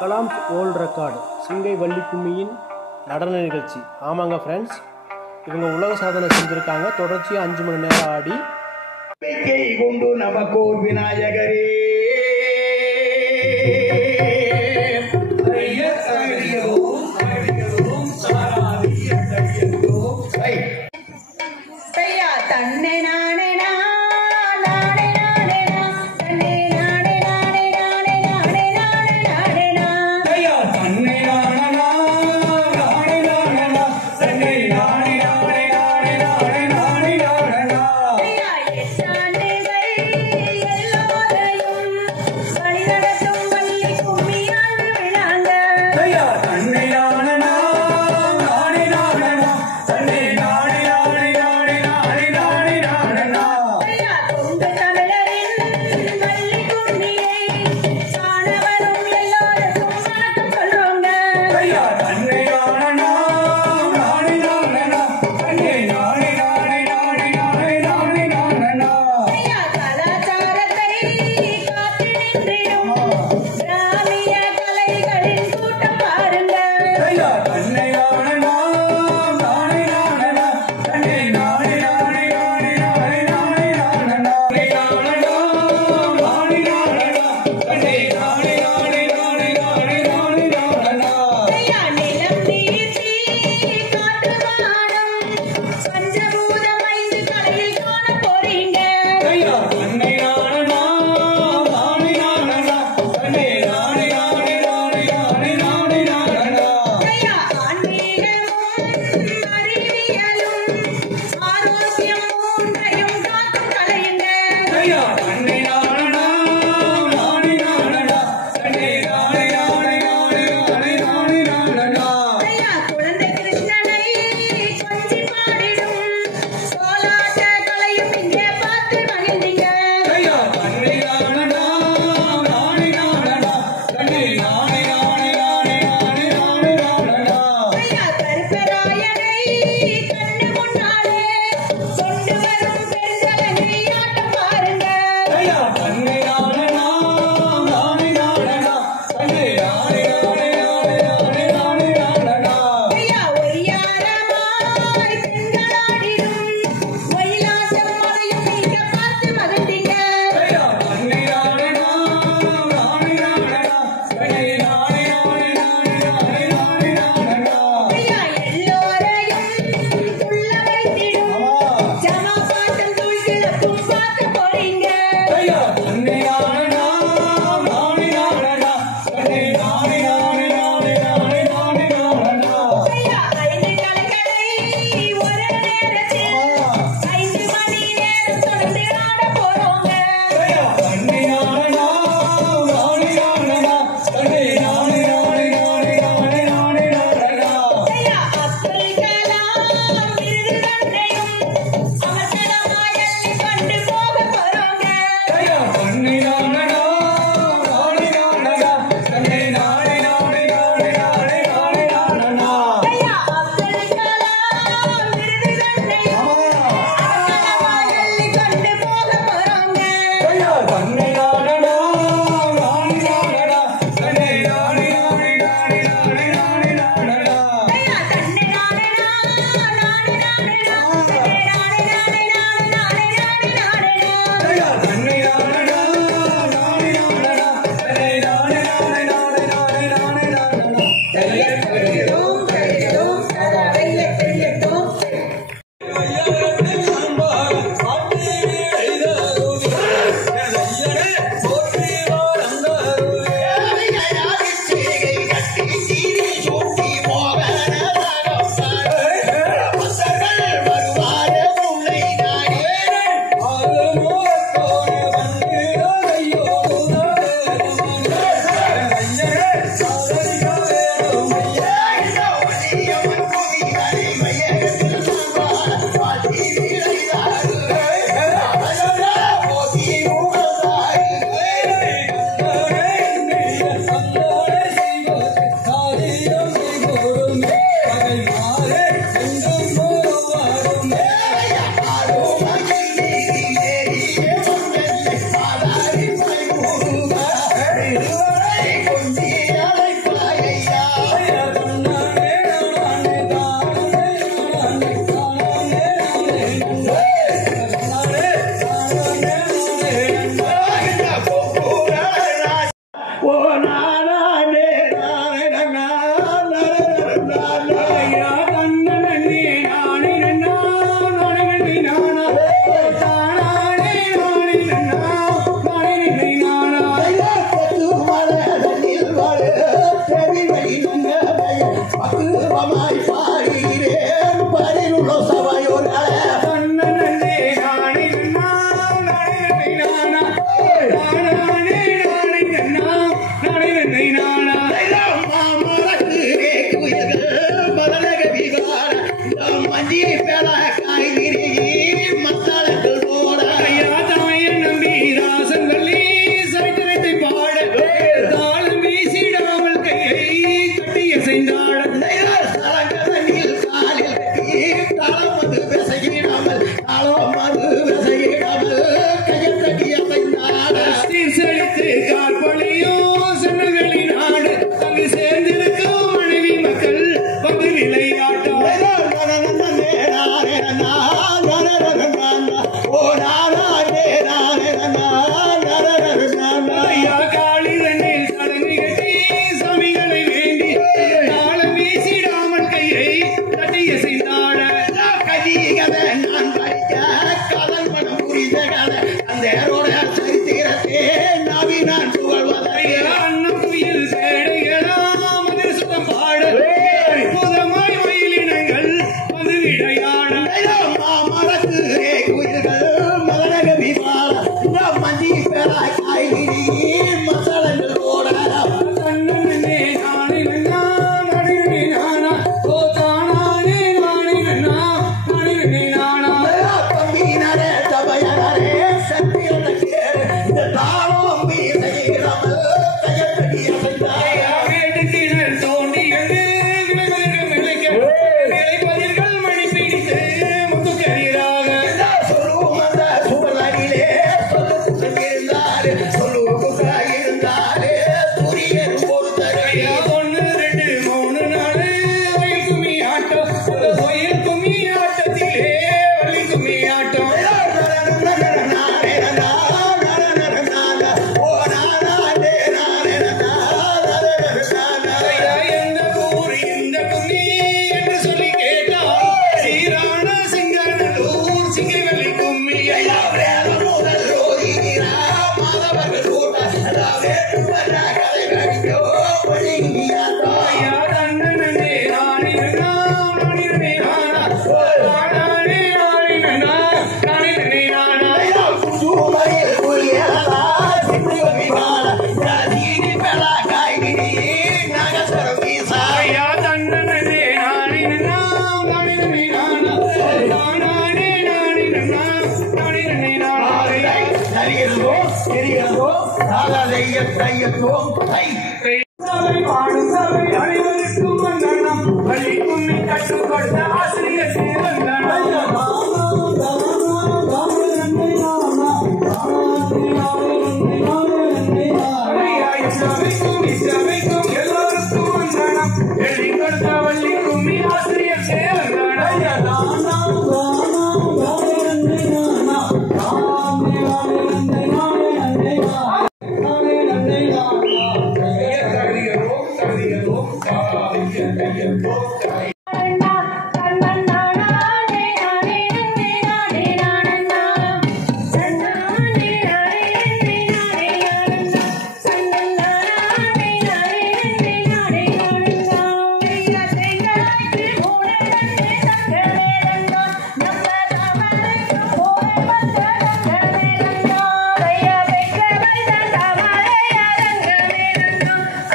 கலாம்ஸ் world record சிங்கை வள்ளி கும்மியின் நடன நிகழ்ச்சி. ஆமாங்க ஃப்ரெண்ட்ஸ், இவங்க உலக சாதனை செஞ்சுருக்காங்க. தொடர்ச்சியாக 5 மணி நேரம் ஆடி கொண்டு நமக்கோர் விநாயகரே தன்னை நானே வழிநடத்தும் வள்ளி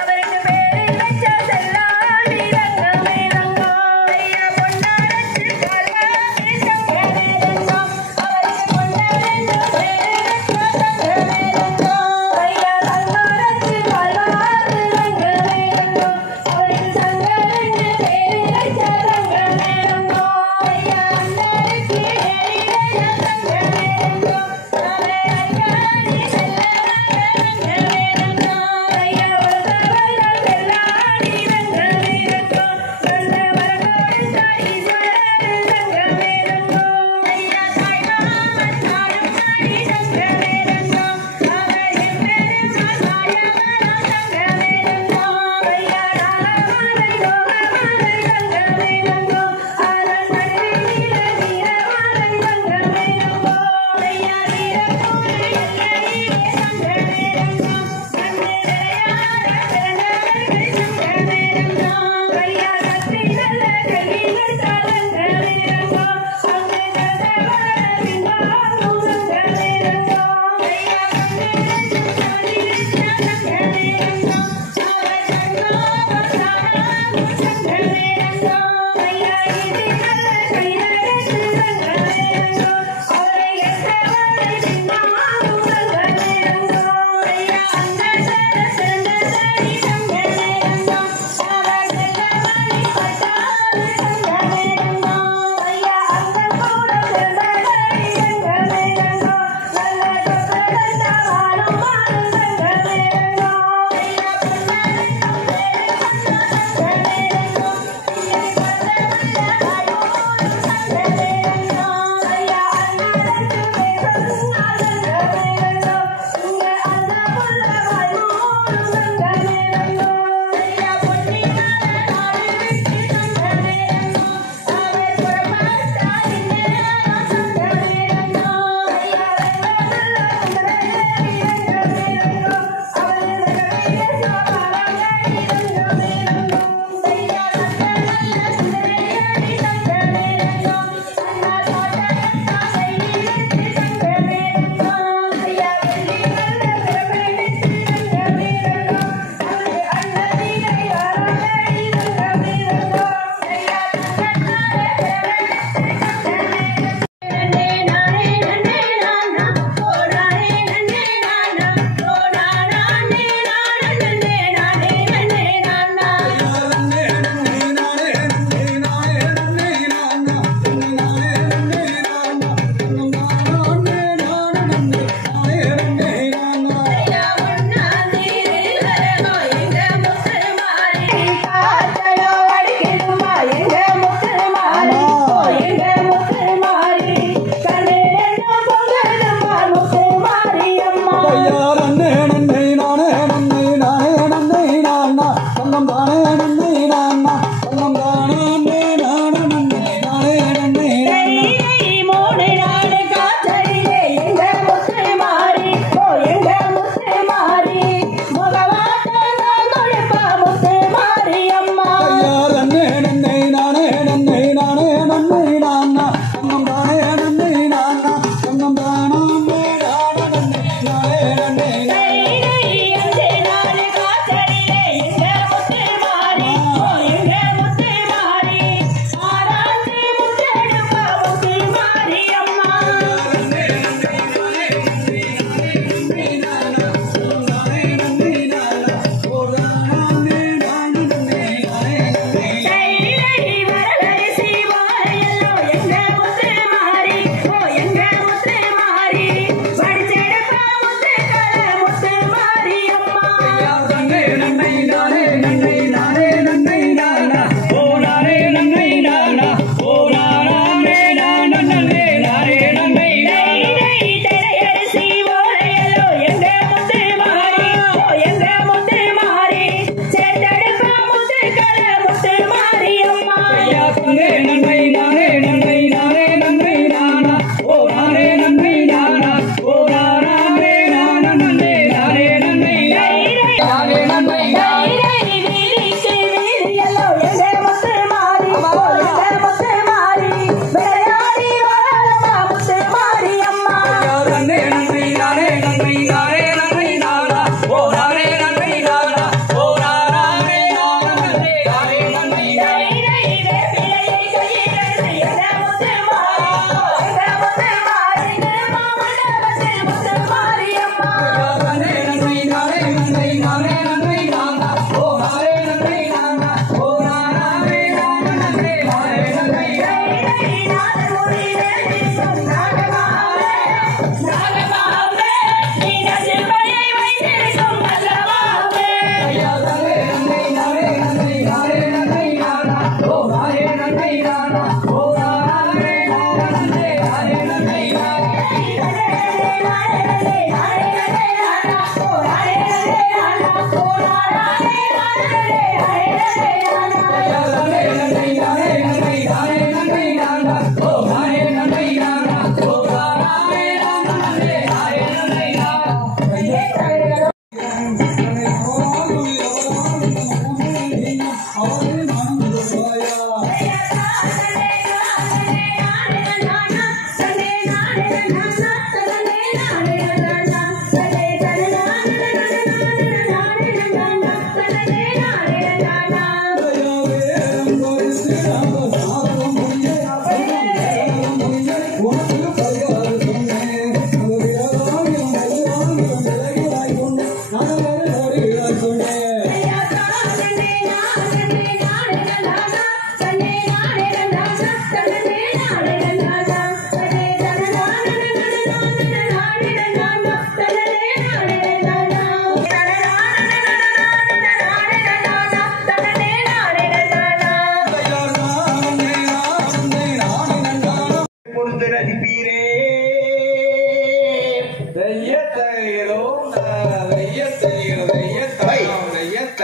அவருக்கு பேரை வச்ச செல்லாண்டி ரங்கமே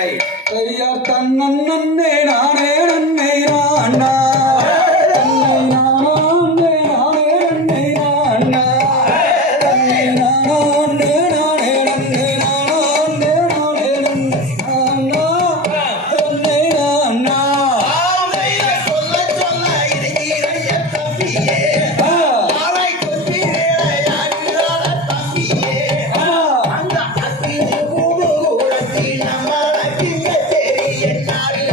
ஐயா தன்னே நானே நன்னே நானா தன்னை நானே நானே நன்னே நானா தன்னை நானே நானே நன்னே நானே நானே நன்னே நானா தன்னை நானா சொல்ல சொல்ல இறைய தம்பியே ஆரை கொத்தி வேளையாடுகிறார தம்பியே அந்த அக்கினி கூடு கூடத்தில் நம்மள கிங்க தெரிய நாடு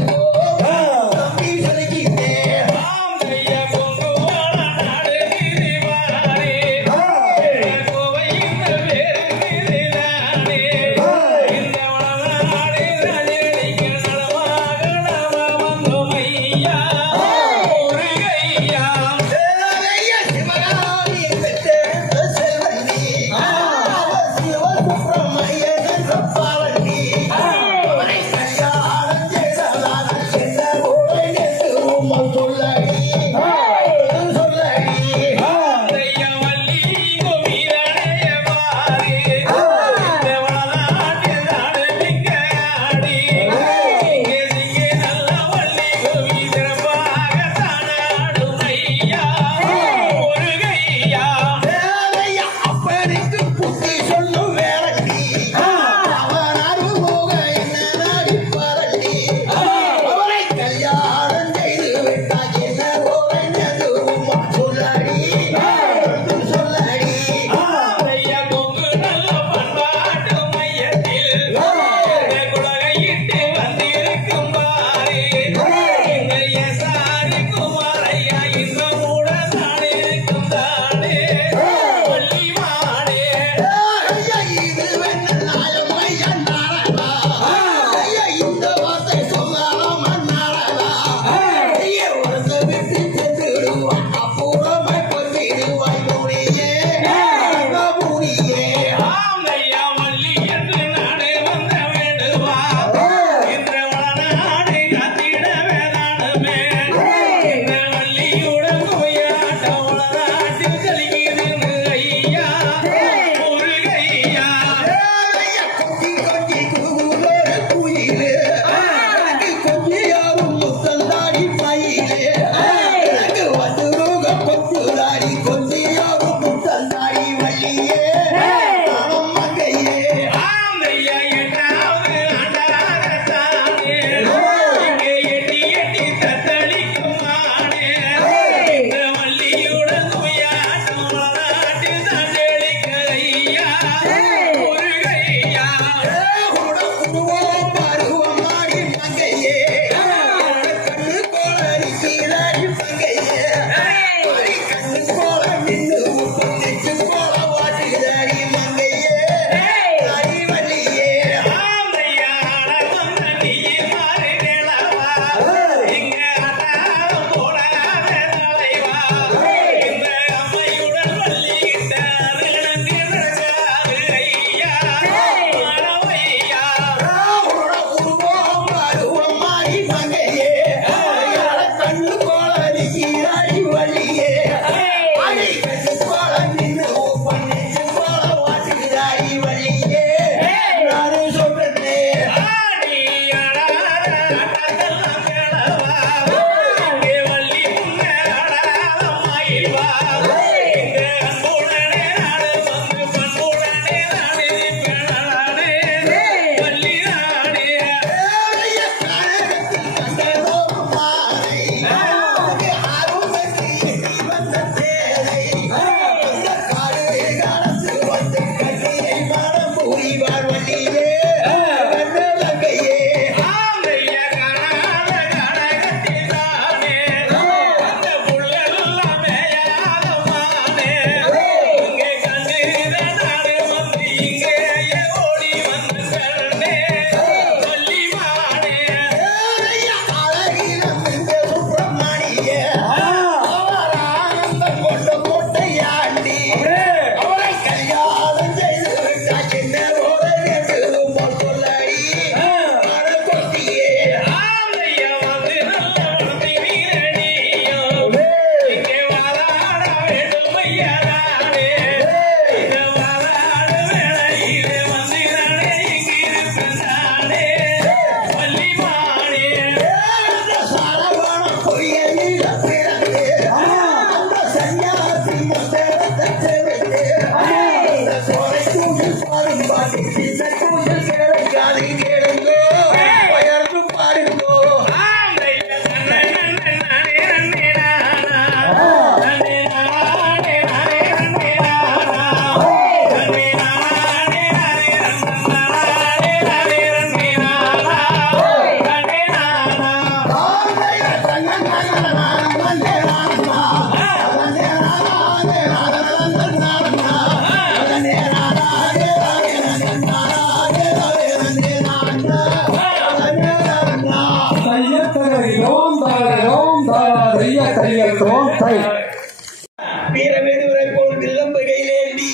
வீரவேடுவரை போல் வில்லம்புகையிலேந்தி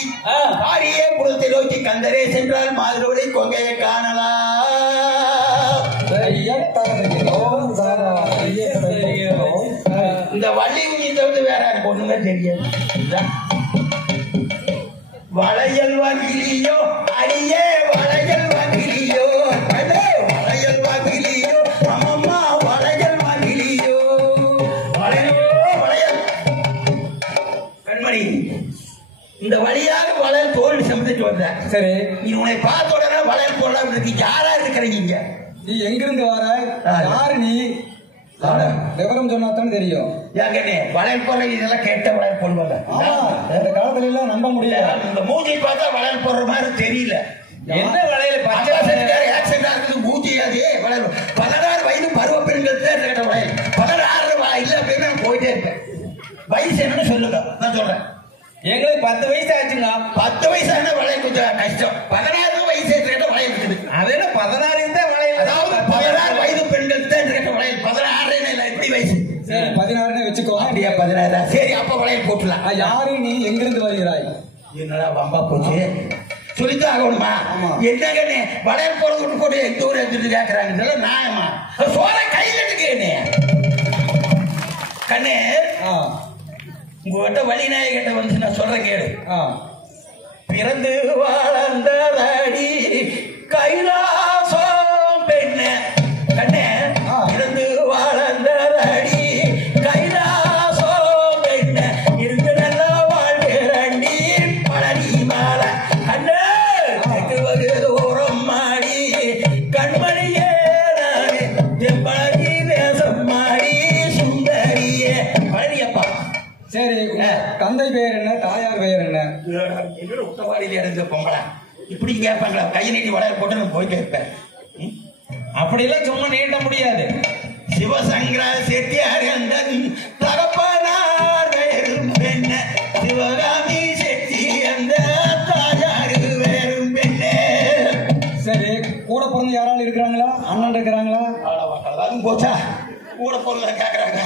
காரியே புறத்தை நோக்கி கந்தரே சென்றால் மாதிரோரை கொங்கையை காணலாம். இந்த வள்ளி குஞ்சி தவிர்த்து வேற எனக்கு ஒண்ணுமே தெரியாது. வளையல் வாங்கிலியோ அடியே வளையல் வாங்கிலியோ வளையல் வாங்கிலியோ அம்மம்மா வளையல் வாங்கிலியோ வளையலோ வளையல் கண்மணி இந்த வழியாக வளையல் தோல் சமைச்சு வந்த. சரி நீ உன்னை பார்த்த உடனே வளையல் போடலாம் இருக்கு. யாரா இருக்கிறீங்க? நீ எங்கிருந்து வர? யாரு நீ? விவரம் சொன்னாதான் தெரியும். யாங்கண்ணே வளையல் போடுற இதெல்லாம் கேட்ட வளையல் போடுவாங்க. இந்த காலத்துல எல்லாம் நம்ப முடியல. இந்த மூஞ்சி பார்த்தா வளையல் போடுற மாதிரி தெரியல. என்ன வளையல் இருக்குது மூஞ்சி அது வளையல். 16 வயது பருவ பெண்கள் கேட்ட வளையல் 16 இல்ல அப்படின்னு நான் போயிட்டே இருப்பேன். வயசு என்னன்னு சொல்லுங்க நான் சொல்றேன். எங்களுக்கு 10 வயசு ஆச்சுங்க. 10 வயசான வளையல் கொஞ்சம் கஷ்டம். 16 வயசு கேட்ட வளையல் இருக்குது. அது என்ன 16 தான் வளையல்? அதாவது 16 வயது பெண்கள் தான் கேட்ட வளையல். 16 இல்ல எப்படி வயசு? 16 வச்சுக்கோ. அப்படியா 16? சரி அப்ப வளையல் போட்டுலாம். யாரு நீ? எங்கிருந்து வருகிறாய்? என்னடா வம்பா போச்சு சொல்லித்தான் ஆகணுமா? என்னங்கண்ணே வளையல் போட விட்டு போட்டு எந்த ஊர் எடுத்துட்டு கேட்கறாங்க நியாயமா? சோற கையில் எடுக்கண்ணே. கண்ணே உங்ககிட்ட வழி நாயகிட்ட வந்து நான் சொல்றேன் கேளு. பிறந்து வளர்ந்ததடி கைலாசம் பெண்ணே. கண்ணே பிறந்து வளர்ந்ததடி கைலாசம் பெண்ணே. இருந்து நல்லா வாழ்கிறண்டி பழனி மாலை கண்ணே கட்டுவது தூரம் மாடி கண்மணியே நானே பழனி தேசம் மாடி சுந்தரியே பழனியப்பா. சரி தந்தை பெயர் என்ன? தாயார் பெயர் என்ன? என்னோட உத்தவாரியில இருந்து பொங்கலா இப்படி கேட்பாங்களா? கையை நீட்டி வளையல் போட்டு நான் போயிட்டே இருப்பேன். அப்படிலாம் சும்மா நீட்ட முடியாது. சிவசங்கர செட்டியார் அந்தன் தகப்பனார் வேறும் பெண்ண சிவகாமி செட்டி அந்த தாயாரு வேறும் பெண்ணே. சரி கூட பிறந்த யாராலும் இருக்கிறாங்களா? அண்ணன் இருக்கிறாங்களா? அதுவும் போச்சா? கூட பொருளை கேட்கறாங்க.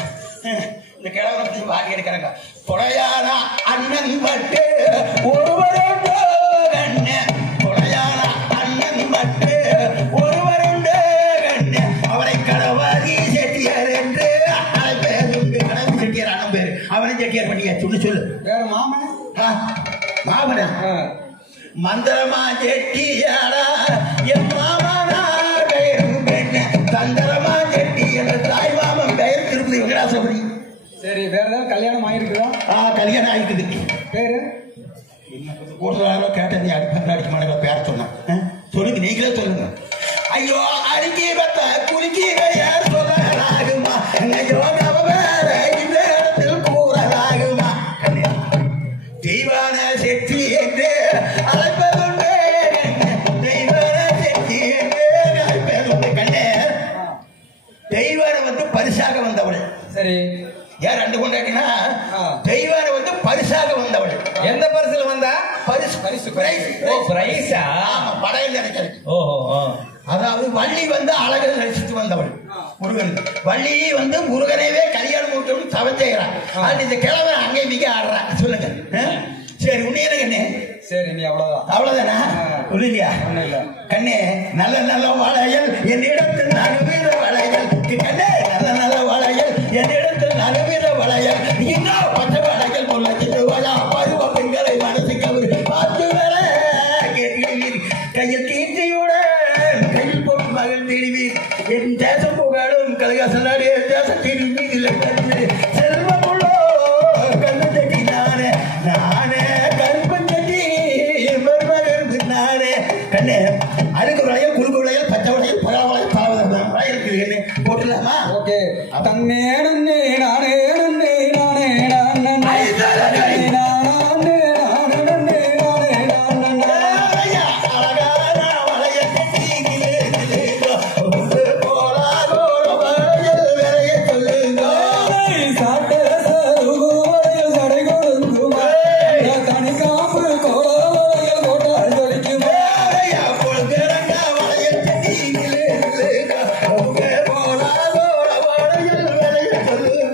இந்த கிழவரத்தை வாங்கி எடுக்கிறாங்க. கொலையானா அண்ணன் மட்டு ஒருவருண்டு கண்ண கொலையானா அண்ணன் மட்டு ஒருவருண்டு கண்ண அவரை கடவாதி செட்டியார் என்று அழைப்பேருண்டு. கடவு செட்டியார் அண்ணன் பேரு. அவனை செட்டியார் பண்ணியா சொல்லு சொல்லு. வேற மாமன்? மாமனா மந்திரமா செட்டியாரா என் மாமனா பெயரும் பெண்ண தந்திரமா செட்டி என்ற தாய் மாமன் பெயர் திருப்பதி வெங்கடாசபதி. சரி வேற ஏதாவது கல்யாணம் ஆயிருக்குதா? கல்யாணம் ஆயிருக்குது. பேரு கூடுதலாக கேட்டது அடிக்க மாட்டேங்க பேர சொன்னேன். சொல்லுங்க நீங்களே சொல்லுங்க. ஐயோ அடிக்கி பத்த குலுக்கி யார் சொல்லலாகுமா? ஐயோ வேற இந்த இடத்தில் கூறலாகுமா? தெய்வான செட்டி என்று அழைப்பதுண்டு. தெய்வான செட்டி என்று அழைப்பதுண்டு. கண்ணே தெய்வான வந்து பரிசாக வந்தவள். சரி யார் ரெண்டு கொண்டாட்டினா தெய்வான வந்து பரிசாக வந்தவள். எந்த பரிசுல வந்தா? பரிசு பரிசு பிரைஸ். ஓ பிரைஸா? ஆமா படையில் நினைக்கிறது. ஓஹோ. அதாவது வள்ளி வந்து அழகு ரசித்து வந்தவள் முருகன். வள்ளி வந்து முருகனைவே கல்யாணம் மூட்டோம்னு தவம் செய்கிறான். அது இந்த கிழமை அங்கே மிக ஆடுறான். சொல்லுங்க. சரி உன்னையே கண்ணே. சரி நீ அவ்வளவுதான். அவ்வளவுதானா? இல்லையா கண்ணே? நல்ல நல்ல வளையல் என்னிடத்தில் நடுவீர வளையல் கண்ணே. நல்ல நல்ல வளையல் என்னிடத்தில் நடுவீர வளையல் இன்னும் பச்சை வளையல் முல்லை பருவ பெண்களை மனசு கவரு பார்த்து வர கையில் கீர்த்தியோட கையில் போட்டு மகள் திடுவீர். என் தேசம் புகழும் கலகாசனாடு தேசத்தின் மீதில் செல்வமுள்ளோ கண்ணு தட்டி நானே நானே கருப்பஞ்சட்டி மருமகன் நானே. கண்ணே அழுக்கு வளையல் குறுக்கு வளையல் பச்சை வளையல் பழ வளையல் பலவதம் வளையல் இருக்குது. கண்ணே போட்டுடலாமா? ஓகே. தன்னே நன்னே நானே நன்னே நானே நானே சொல்லுங்க.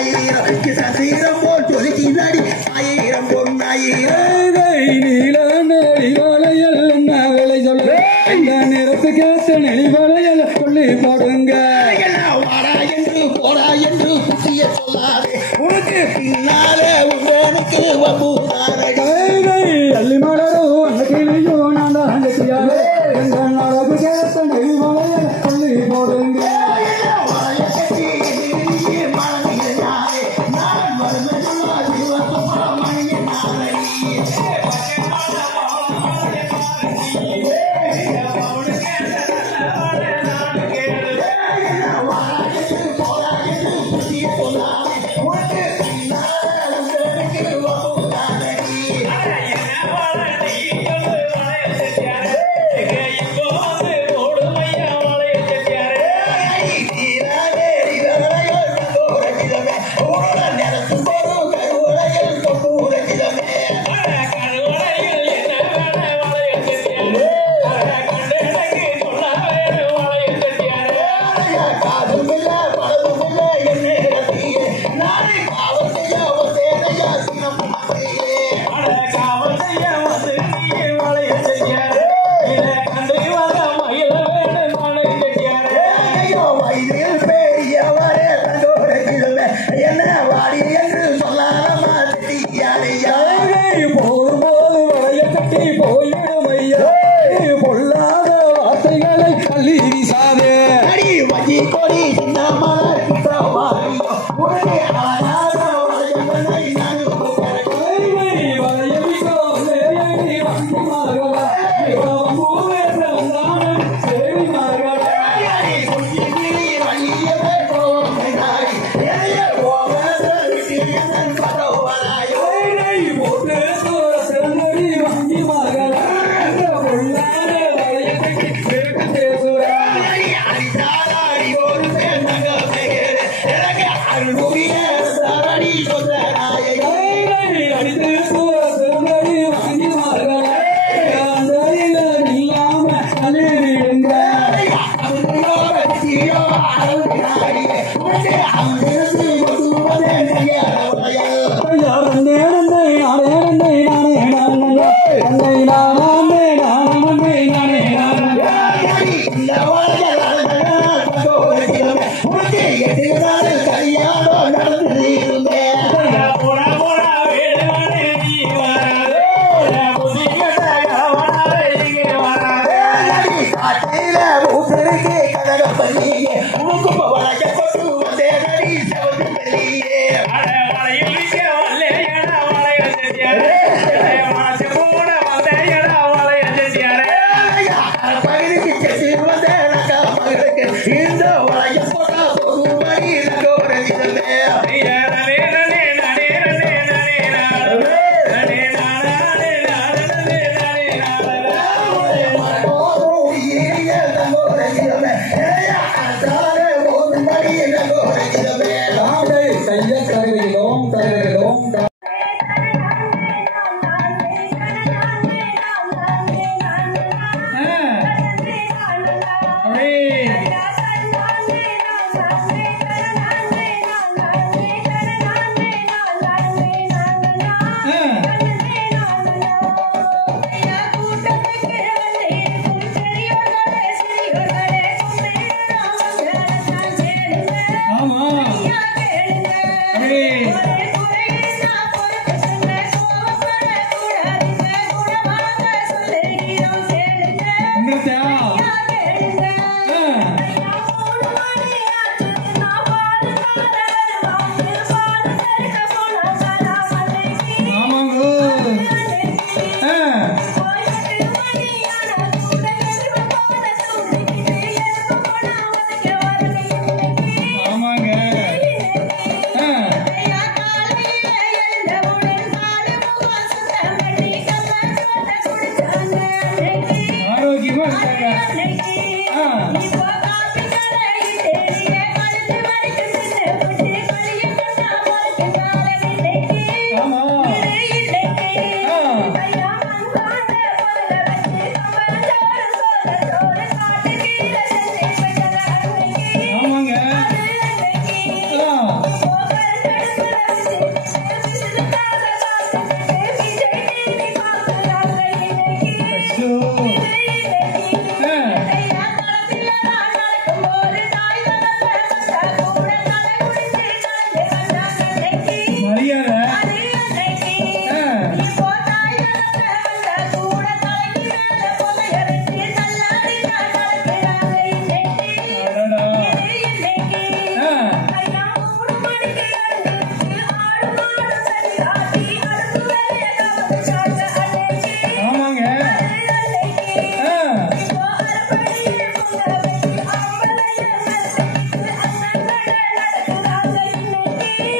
பொன்னாயிரம் சசீரம் போல் சொலுக்கினாடி ஆயிரம் பொன்னாயிரம் நீல நெளிவளையல் வேலை சொல்ல இந்த நேரத்து கேட்ட நெளிவளையல் சொல்லி போடுங்க வாடா என்று போடா என்று புத்திய சொல்லாதே உனக்கு பின்னாலே உடனுக்கு வம்புதாரடி அள்ளி மலரும் அந்த கிளியும் நான் தான் கட்டியாரே எந்த நடப்பு கேட்ட நெளிவளையல் சொல்லி போடுங்க பொல்லாத வார்த்தைகளை கள்ளி வீசாதே கொடி சின்ன மலர்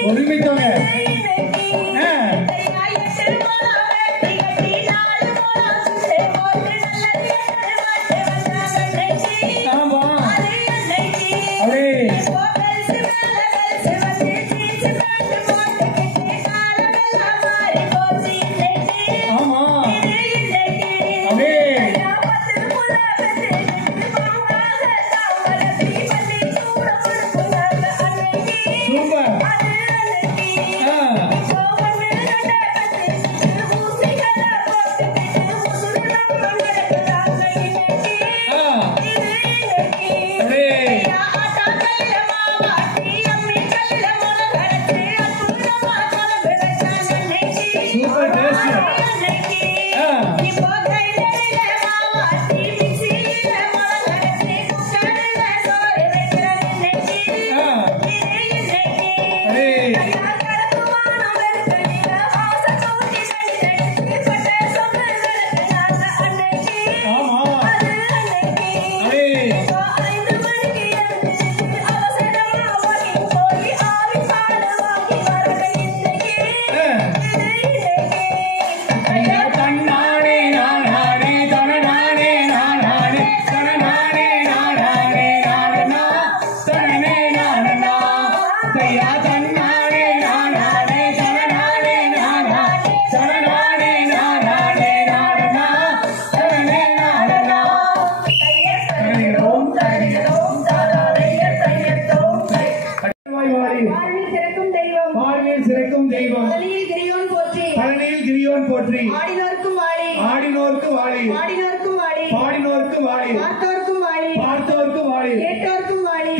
ஒருமித்தவங்க ஆமா அப்படியே ஆமா அப்படியே சூப்பர் போற்றி ஆடினோர்க்கு வாழி பாடினோர்க்கு வாழி பார்த்தோர்க்கு வாழி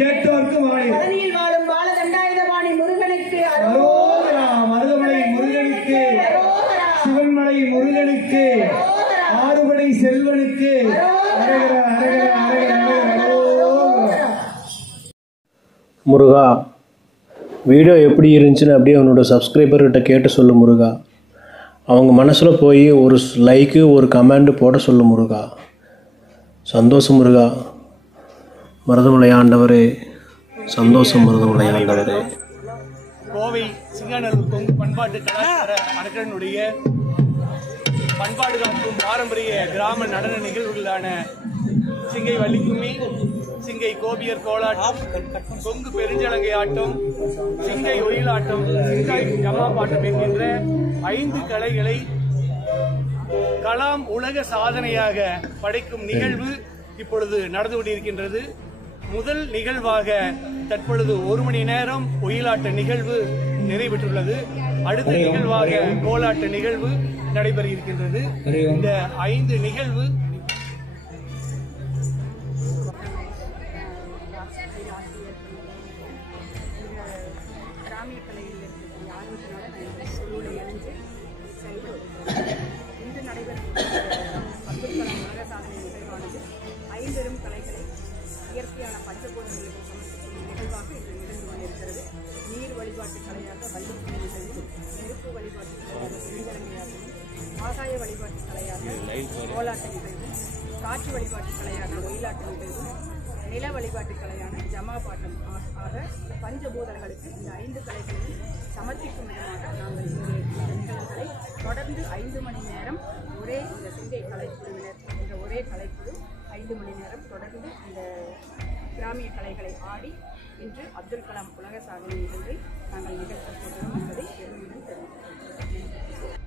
கேட்டோர்க்கு வாழி பழனியில் வாழும் பால தண்டாயுதபாணி முருகனுக்கு அரோகரா மருதமலை முருகனுக்கு சிவன்மலை முருகனுக்கு ஆறுபடை செல்வனுக்கு அரகர அரகர அரகர அரகர. முருகா, வீடியோ எப்படி இருந்துச்சுன்னு அப்படியே அவனோட சப்ஸ்கிரைபர்கிட்ட கேட்டு சொல்லு முருகா. அவங்க மனசில் போய் ஒரு லைக்கு ஒரு கமெண்ட் போட சொல்லு முருகா. சந்தோஷம் முருகா. மருதமலை ஆண்டவரே, சந்தோஷம் மருதமலை ஆண்டவரே. கோவை சிங்காநல்லூர் கொங்கு பண்பாட்டு கலாச்சார அறக்கட்டளையினுடைய பண்பாடு காக்கும் பாரம்பரிய கிராம நடன நிகழ்வுகளான சிங்கை வள்ளிக்கும்மி, சிங்கை கோபியர் கோலாட்டம், கொங்கு பெருஞ்சலங்கை ஆட்டம், சிங்கை ஒயிலாட்டம், சிங்கை ஜமாபாட்டம் என்கின்ற 5 கலைகளை கலாம் உலக சாதனையாக படைக்கும் நிகழ்வு இப்பொழுது நடந்து கொண்டிருக்கின்றது. முதல் நிகழ்வாக தற்பொழுது 1 மணி நேரம் ஒயிலாட்ட நிகழ்வு நிறைவேற்றுள்ளது. அடுத்த நிகழ்வாக கோலாட்ட நிகழ்வு நடைபெற இருக்கின்றது. இந்த 5 நிகழ்வு கிராமிய கலையில் இருக்கக்கூடிய ஆர்வத்தினால நான் சொல்லுடைய இணைந்து செயல்படுகிறேன். இன்று நடைபெறும் அப்துல் கலாம் உலக சாதனை நிகழ்வானது 5 கலைகளை இயற்கையான பஞ்சபூதங்களுக்கு சமர்ப்பிக்கும் நிகழ்வாக இன்று நிகழ்ந்து கொண்டிருக்கிறது. நீர் வழிபாட்டு கலையாக வள்ளிக்கும்மி நிகழ்வு, நெருப்பு வழிபாட்டு கலையாக பெருஞ்சலங்கையாகவும், ஆகாய வழிபாட்டு கலையாக கோலாட்ட நிகழ்வு, காற்று வழிபாட்டு கலையான ஒயிலாட்ட நிகழ்வு, நில வழிபாட்டு கலையான ஜமாபாட்டம் ஆக பஞ்சபூதங்களுக்கு இந்த 5 கலைகளையும் சமர்ப்பிக்கும் விதமாக நாங்கள் இந்த நிகழ்வுகளை தொடர்ந்து 5 மணி நேரம் ஒரே இந்த சிங்கை கலைக்குழுவினர் என்ற ஒரே கலைக்குழு 5 மணி நேரம் தொடர்ந்து இந்த கிராமிய கலைகளை ஆடி இன்று அப்துல் கலாம் உலக சாதனை நிகழ்வை நாங்கள் நிகழ்த்த போகிறோம் என்பதை பெருமையுடன் தெரிவிக்கிறோம்.